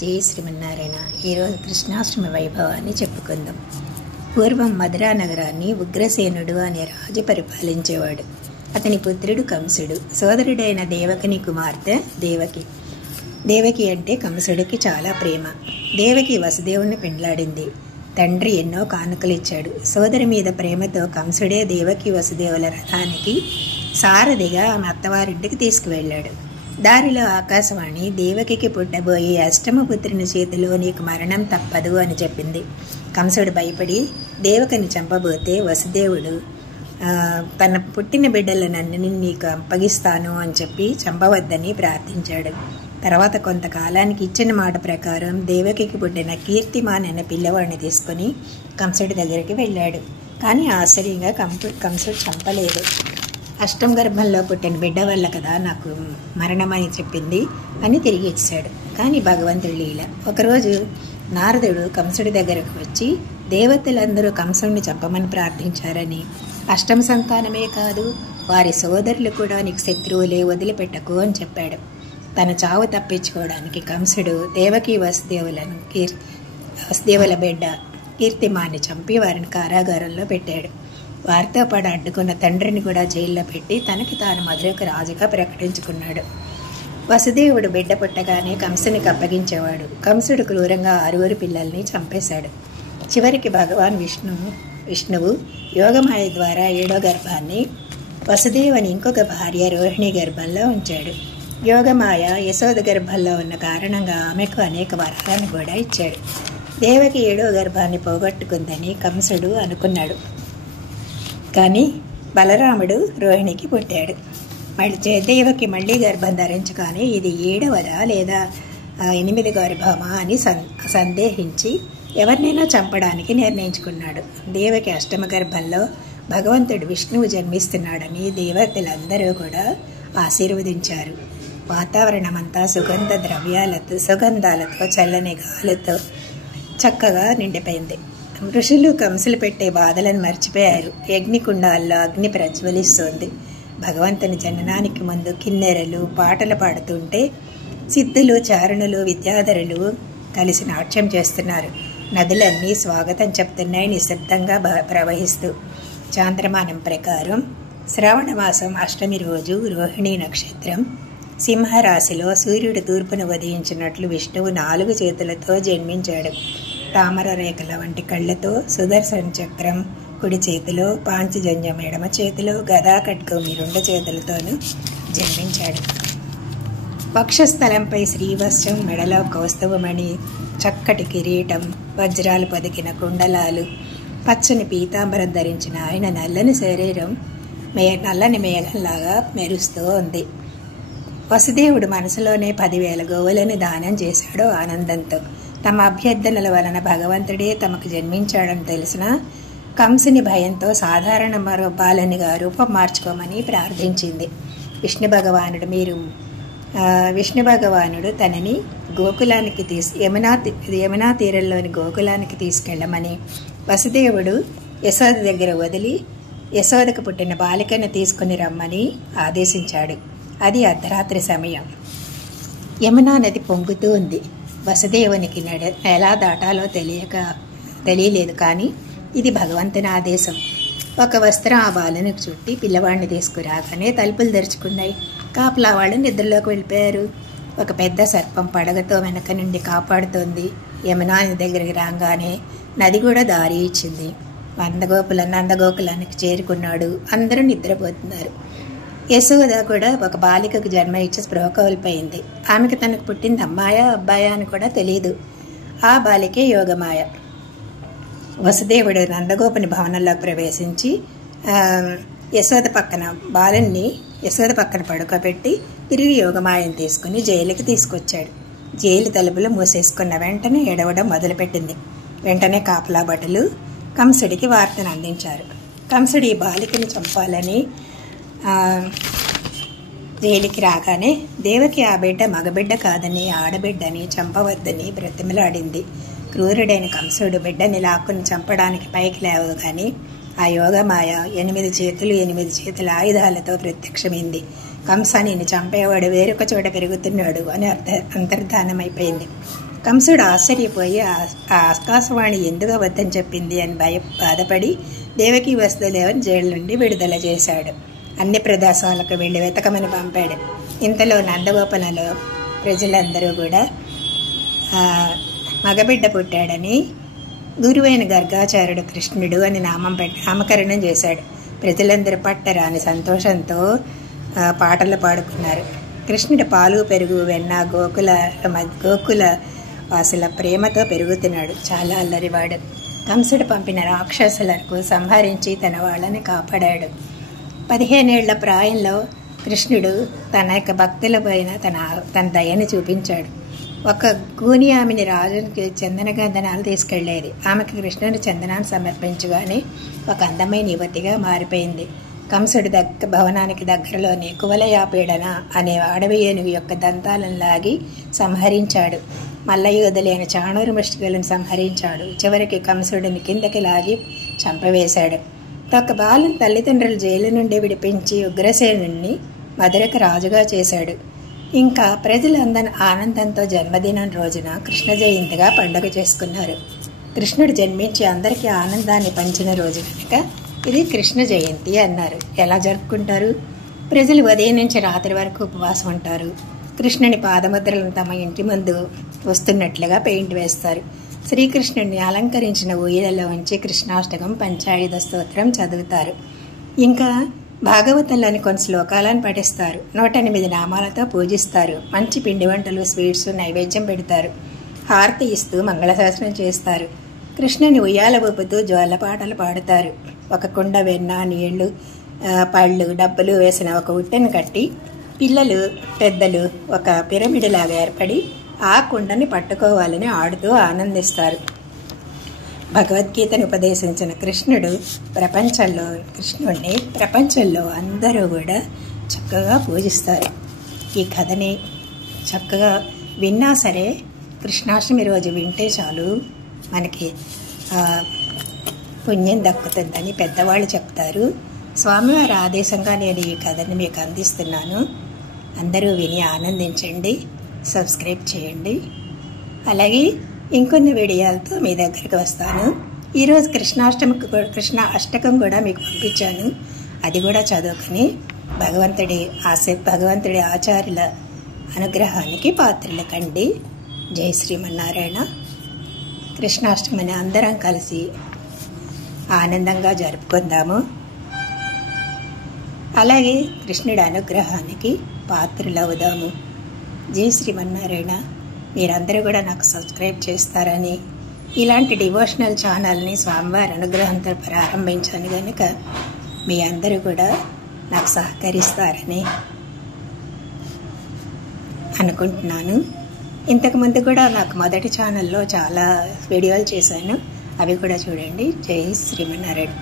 జై శ్రీమన్నారాయణ. ఈరోజు కృష్ణాష్టమి వైభవాన్ని చెప్పుకుందాం. పూర్వం మధురా నగరాన్ని ఉగ్రసేనుడు అనే రాజు పరిపాలించేవాడు. అతని పుత్రుడు కంసుడు. సోదరుడైన దేవకిని కుమార్తె దేవకి. దేవకి అంటే కంసుడికి చాలా ప్రేమ. దేవకి వసుదేవుని పెండ్లాడింది. తండ్రి ఎన్నో కానుకలిచ్చాడు. సోదరి మీద ప్రేమతో కంసుడే దేవకి వసుదేవుల రథానికి సారథిగా ఆమె అత్తవారింటికి తీసుకువెళ్ళాడు. దారిలో ఆకాశవాణి దేవకికి పుట్టబోయే అష్టమపుత్రుని చేతిలో నీకు మరణం తప్పదు అని చెప్పింది. కంసుడు భయపడి దేవకిని చంపబోతే వసుదేవుడు తన పుట్టిన బిడ్డలనన్నీ నీకు అప్పగిస్తాను అని చెప్పి చంపవద్దని ప్రార్థించాడు. తర్వాత కొంతకాలానికి ఇచ్చిన మాట ప్రకారం దేవకికి పుట్టిన కీర్తిమాన్ అనే పిల్లవాడిని తీసుకుని కంసుడి దగ్గరికి వెళ్ళాడు. కానీ ఆశ్చర్యంగా కంసుడు చంపలేదు. అష్టం గర్భంలో పుట్టిన బిడ్డ వల్ల కదా నాకు మరణమని చెప్పింది అని తిరిగి ఇచ్చాడు. కానీ భగవంతుడి లీల. ఒకరోజు నారదుడు కంసుడి దగ్గరకు వచ్చి దేవతలందరూ కంసుడిని చంపమని ప్రార్థించారని, అష్టమ సంతానమే కాదు వారి సోదరులు కూడా నీకు శత్రువులే, వదిలిపెట్టకు అని చెప్పాడు. తన చావు తప్పించుకోవడానికి కంసుడు దేవకి వసుదేవుల బిడ్డ కీర్తిమాన్ని చంపి వారిని కారాగారంలో పెట్టాడు. వారితో పాటు అడ్డుకున్న తండ్రిని కూడా జైల్లో పెట్టి తనకి తాను మధురకు రాజుగా ప్రకటించుకున్నాడు. వసుదేవుడు బిడ్డ పుట్టగానే కంసునికి అప్పగించేవాడు. కంసుడు క్రూరంగా 6 పిల్లల్ని చంపేశాడు. చివరికి భగవాన్ విష్ణువు యోగమాయ ద్వారా 7వ గర్భాన్ని వసుదేవుని ఇంకొక భార్య రోహిణి గర్భంలో ఉంచాడు. యోగమాయ యశోద గర్భంలో ఉన్న కారణంగా ఆమెకు అనేక వరాలను కూడా ఇచ్చాడు. దేవకి 7వ గర్భాన్ని పోగొట్టుకుందని కంసుడు అనుకున్నాడు. కానీ బలరాముడు రోహిణికి పుట్టాడు. దేవకి మళ్ళీ గర్భం ధరించగానే ఇది 7వదా లేదా 8 గర్భమా అని సందేహించి ఎవరినైనా చంపడానికి నిర్ణయించుకున్నాడు. దేవకి అష్టమ గర్భంలో భగవంతుడు విష్ణువు జన్మిస్తున్నాడని దేవతలందరూ కూడా ఆశీర్వదించారు. వాతావరణమంతా సుగంధాలతో చల్లని గాలుతో చక్కగా నిండిపోయింది. ఋషులు కంసులు పెట్టే బాధలను మర్చిపోయారు. యజ్ఞకుండాల్లో అగ్ని ప్రజ్వలిస్తోంది. భగవంతుని జననానికి ముందు కిన్నెరలు పాటలు పాడుతుంటే సిద్ధులు, చారణులు, విద్యాధరులు కలిసి నాట్యం చేస్తున్నారు. నదులన్నీ స్వాగతం చెప్తున్నాయి నిశ్శబ్దంగా ప్రవహిస్తూ. చాంద్రమానం ప్రకారం శ్రావణ మాసం అష్టమి రోజు రోహిణీ నక్షత్రం సింహరాశిలో సూర్యుడు తూర్పును ఉదయించినట్లు విష్ణువు 4 చేతులతో జన్మించాడు. తామర రేఖల వంటి కళ్ళతో, సుదర్శన చక్రం కుడి చేతిలో, పాంచజన్యం ఎడమ చేతిలో, గదా ఖడ్గం 2 చేతులతోనూ జన్మించాడు. వక్షస్థలంపై శ్రీవత్సం, మెడలో కౌస్తవమణి, చక్కటి కిరీటం, వజ్రాలు పొదికిన కుండలాలు, పచ్చని పీతాంబరం ధరించిన ఆయన నల్లని శరీరం నల్లని మేఘంలాగా మెరుస్తూ ఉంది. వసుదేవుడు మనసులోనే 10,000 గోవులను దానం చేశాడు ఆనందంతో. తమ అభ్యర్థనల వలన భగవంతుడే తమకు జన్మించాడని తెలిసిన కంసుని భయంతో సాధారణ మరో బాలనిగా రూపం మార్చుకోమని ప్రార్థించింది. విష్ణు భగవానుడు తనని గోకులానికి యమునా తీరంలోని గోకులానికి తీసుకెళ్లమని వసుదేవుడు యశోద దగ్గర వదిలి యశోదకు పుట్టిన బాలికను తీసుకుని రమ్మని ఆదేశించాడు. అది అర్ధరాత్రి సమయం. యమునా నది పొంగుతూ ఉంది. వసుదేవునికి ఎలా దాటాలో తెలియలేదు. కానీ ఇది భగవంతుని ఆదేశం. ఒక వస్త్రం ఆ బాలునికి చుట్టి పిల్లవాడిని తీసుకురాగానే తలుపులు తెరుచుకున్నాయి. కాపలా వాళ్ళు నిద్రలోకి వెళ్ళిపోయారు. ఒక పెద్ద సర్పం పడగతో వెనక నుండి కాపాడుతోంది. యమునా దగ్గరికి రాగానే నది కూడా దారి ఇచ్చింది. నందగోకులానికి చేరుకున్నాడు. అందరూ నిద్రపోతున్నారు. యశోద కూడా ఒక బాలికకు జన్మ ఇచ్చి స్పృహ కోల్పోయింది. ఆమెకు తనకు పుట్టింది అమ్మాయా అబ్బాయా అని కూడా తెలియదు. ఆ బాలికే యోగమాయ. వసుదేవుడు నందగోపుని భవనంలోకి ప్రవేశించి యశోద పక్కన పడుకోబెట్టి తిరిగి యోగమాయను తీసుకుని జైలుకి తీసుకొచ్చాడు. జైలు తలుపులు మూసేసుకున్న వెంటనే ఏడవడం మొదలుపెట్టింది. వెంటనే కాపలా భటులు కంసుడికి వార్తను అందించారు. కంసుడు ఈ బాలికని చంపాలని జైలుకి రాగానే దేవకి ఆ బిడ్డ మగబిడ్డ కాదని, ఆడబిడ్డని చంపవద్దని బ్రతిమలాడింది. క్రూరుడైన కంసుడు బిడ్డని లాక్కుని చంపడానికి పైకి లేవగానే ఆ యోగమాయ 8 చేతుల ఆయుధాలతో ప్రత్యక్షమైంది. కంస నిన్ను చంపేవాడు వేరొక చోట పెరుగుతున్నాడు అని అంతర్ధానమైపోయింది. కంసుడు ఆశ్చర్యపోయి ఆ ఆకాశవాణి ఎందుకు అబద్ధం చెప్పింది అని బాధపడి దేవకీ వసుదేవుని జైలు నుండి విడుదల చేశాడు. అన్ని ప్రదేశాలకు వెళ్ళి వెతకమని పంపాడు. ఇంతలో నందగోపనలో ప్రజలందరూ కూడా మగబిడ్డ పుట్టాడని గురువైన గర్గాచార్యుడు కృష్ణుడు అని నామకరణం చేశాడు. ప్రజలందరూ పట్టరాని సంతోషంతో పాటలు పాడుకున్నారు. కృష్ణుడు పాలు పెరుగు వెన్న గోకుల వాసుల ప్రేమతో పెరుగుతున్నాడు. చాలా అల్లరివాడు. కంసుడు పంపిన రాక్షసులకు సంహరించి తన వాళ్ళని కాపాడాడు. 15 ఏళ్ల ప్రాయంలో కృష్ణుడు తన యొక్క భక్తులపైన తన దయని చూపించాడు. ఒక గూని ఆమెని రాజునికి చందన గంధనాలు తీసుకెళ్లేది. ఆమెకు కృష్ణుని చందనాన్ని సమర్పించగానే ఒక అందమైన యువతిగా మారిపోయింది. కంసుడి భవనానికి దగ్గరలోని కువలయాపీడన అనే అడవి ఏనుగు యొక్క దంతాలను లాగి సంహరించాడు. మల్లయోధులైన చాణూరు ముష్టికులను సంహరించాడు. చివరికి కంసుడిని కిందకి లాగి చంపవేశాడు. తొక్క బాలను తల్లిదండ్రులు జైలు నుండి విడిపించి ఉగ్రసేనుణ్ణి మధురకు రాజుగా చేశాడు. ఇంకా ప్రజలందరూ ఆనందంతో జన్మదినం రోజున కృష్ణ జయంతిగా పండుగ చేసుకున్నారు. కృష్ణుడు జన్మించి అందరికీ ఆనందాన్ని పంచిన రోజు కనుక ఇది కృష్ణ జయంతి అన్నారు. ఎలా జరుపుకుంటారు? ప్రజలు ఉదయం నుంచి రాత్రి వరకు ఉపవాసం ఉంటారు. కృష్ణుని పాదముద్రలను తమ ఇంటి ముందు వస్తున్నట్లుగా పెయింట్ వేస్తారు. శ్రీకృష్ణుడిని అలంకరించిన ఊయలలో ఉంచి కృష్ణాష్టకం పంచాయుధ స్తోత్రం చదువుతారు. ఇంకా భాగవతంలోని కొన్ని శ్లోకాలను పఠిస్తారు. 108 నామాలతో పూజిస్తారు. మంచి పిండి వంటలు, స్వీట్స్ నైవేద్యం పెడతారు. హారతి ఇస్తూ మంగళశాసనం చేస్తారు. కృష్ణుని ఉయ్యాల ఊపుతూ జోలపాటలు పాడుతారు. ఒక కుండ వెన్న, నీళ్లు, పళ్ళు, డబ్బులు వేసిన ఒక ఉట్టెను కట్టి పిల్లలు పెద్దలు ఒక పిరమిడ్ లాగా ఏర్పడి ఆ కుండని పట్టుకోవాలని ఆడుతూ ఆనందిస్తారు. భగవద్గీతను ఉపదేశించిన కృష్ణుడిని ప్రపంచంలో అందరూ కూడా చక్కగా పూజిస్తారు. ఈ కథని చక్కగా విన్నా సరే కృష్ణాష్టమి రోజు వింటే చాలు మనకి పుణ్యం దక్కుతుందని పెద్దవాళ్ళు చెప్తారు. స్వామివారి ఆదేశంగా నేను ఈ కథని మీకు అందిస్తున్నాను. అందరూ విని ఆనందించండి, సబ్స్క్రైబ్ చేయండి. అలాగే ఇంకొన్ని వీడియోలతో మీ దగ్గరికి వస్తాను. ఈరోజు కృష్ణ అష్టకం కూడా మీకు పంపించాను. అది కూడా చదువుకుని భగవంతుడి ఆచార్యుల అనుగ్రహానికి పాత్రలు కండి. జై శ్రీమన్నారాయణ. కృష్ణాష్టమిని అందరం కలిసి ఆనందంగా జరుపుకుందాము. అలాగే కృష్ణుడి అనుగ్రహానికి పాత్రలవుదాము. జై శ్రీమన్నారాయణ. మీరందరూ కూడా నాకు సబ్స్క్రైబ్ చేస్తారని, ఇలాంటి డివోషనల్ ఛానల్ని స్వామివారి అనుగ్రహంతో ప్రారంభించాను కనుక మీ అందరూ కూడా నాకు సహకరిస్తారని అనుకుంటున్నాను. ఇంతకుముందు కూడా నాకు మొదటి ఛానల్లో చాలా వీడియోలు చేశాను. అవి కూడా చూడండి. జై శ్రీమన్నారాయణ.